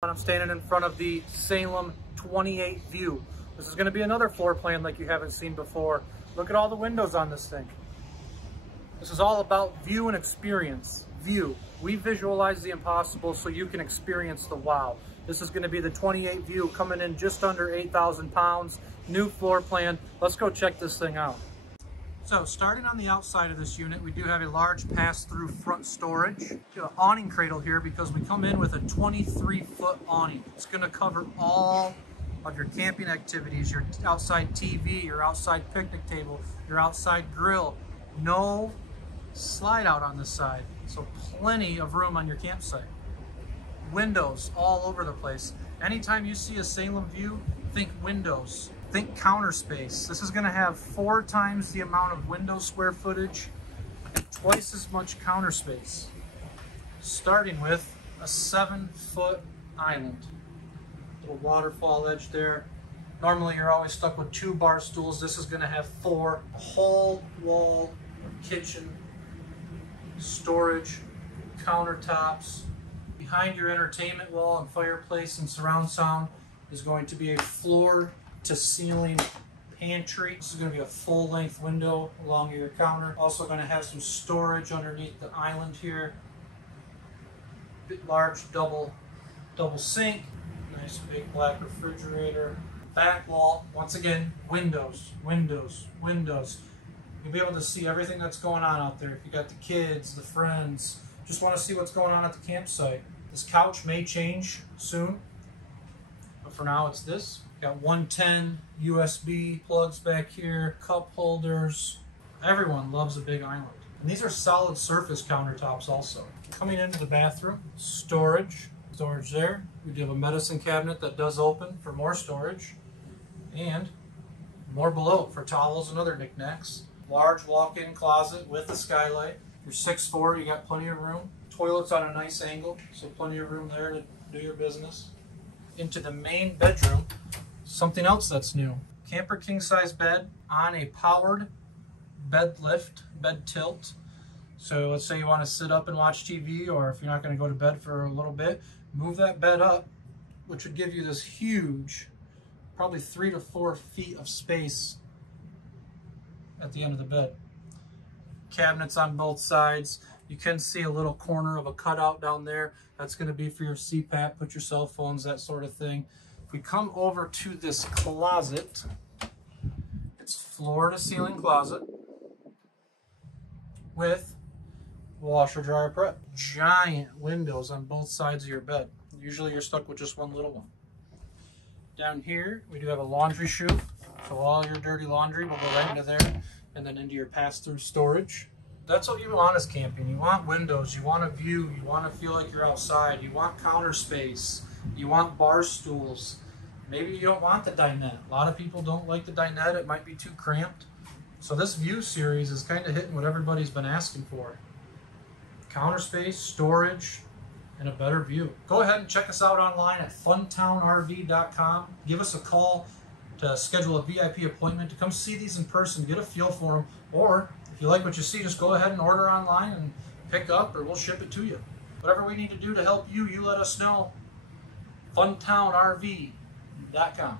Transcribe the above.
I'm standing in front of the Salem 28 view. This is going to be another floor plan like you haven't seen before. Look at all the windows on this thing. This is all about view and experience. View. We visualize the impossible so you can experience the wow. This is going to be the 28 view, coming in just under 8,000 pounds. New floor plan. Let's go check this thing out. So starting on the outside of this unit, we do have a large pass-through front storage. We have an awning cradle here because we come in with a 23-foot awning. It's going to cover all of your camping activities, your outside TV, your outside picnic table, your outside grill. No slide out on this side, so plenty of room on your campsite. Windows all over the place. Anytime you see a Salem view, think windows. Think counter space. This is going to have 4 times the amount of window square footage and twice as much counter space. Starting with a 7-foot island. Little waterfall edge there. Normally you're always stuck with 2 bar stools. This is going to have 4. A whole wall kitchen, storage, countertops. Behind your entertainment wall and fireplace and surround sound is going to be a floor to ceiling pantry. This is going to be a full length window along your counter. Also going to have some storage underneath the island here. Large double sink. Nice big black refrigerator. Back wall, once again, windows, windows, windows. You'll be able to see everything that's going on out there. If you got the kids, the friends, just want to see what's going on at the campsite. This couch may change soon, but for now it's this. Got 110 USB plugs back here, cup holders. Everyone loves a big island. And these are solid surface countertops also. Coming into the bathroom, storage there. We do have a medicine cabinet that does open for more storage, and more below for towels and other knickknacks. Large walk-in closet with a skylight. You're 6'4", you got plenty of room. Toilet's on a nice angle, so plenty of room there to do your business. Into the main bedroom, something else that's new. Camper king-size bed on a powered bed lift, bed tilt. So let's say you want to sit up and watch TV, or if you're not going to go to bed for a little bit, move that bed up, which would give you this huge, probably 3 to 4 feet of space at the end of the bed. Cabinets on both sides. You can see a little corner of a cutout down there. That's going to be for your CPAP, put your cell phones, that sort of thing. If we come over to this closet, it's floor to ceiling closet with washer dryer prep. Giant windows on both sides of your bed. Usually you're stuck with just one little one. Down here, we do have a laundry chute. So all your dirty laundry will go right into there and then into your pass-through storage. That's what you want as camping. You want windows, you want a view, you want to feel like you're outside, you want counter space, you want bar stools. Maybe you don't want the dinette. A lot of people don't like the dinette, it might be too cramped. So this view series is kind of hitting what everybody's been asking for. Counter space, storage, and a better view. Go ahead and check us out online at funtownrv.com. Give us a call to schedule a VIP appointment to come see these in person, get a feel for them, or if you like what you see, just go ahead and order online and pick up, or we'll ship it to you. Whatever we need to do to help you, you let us know. funtownrv.com.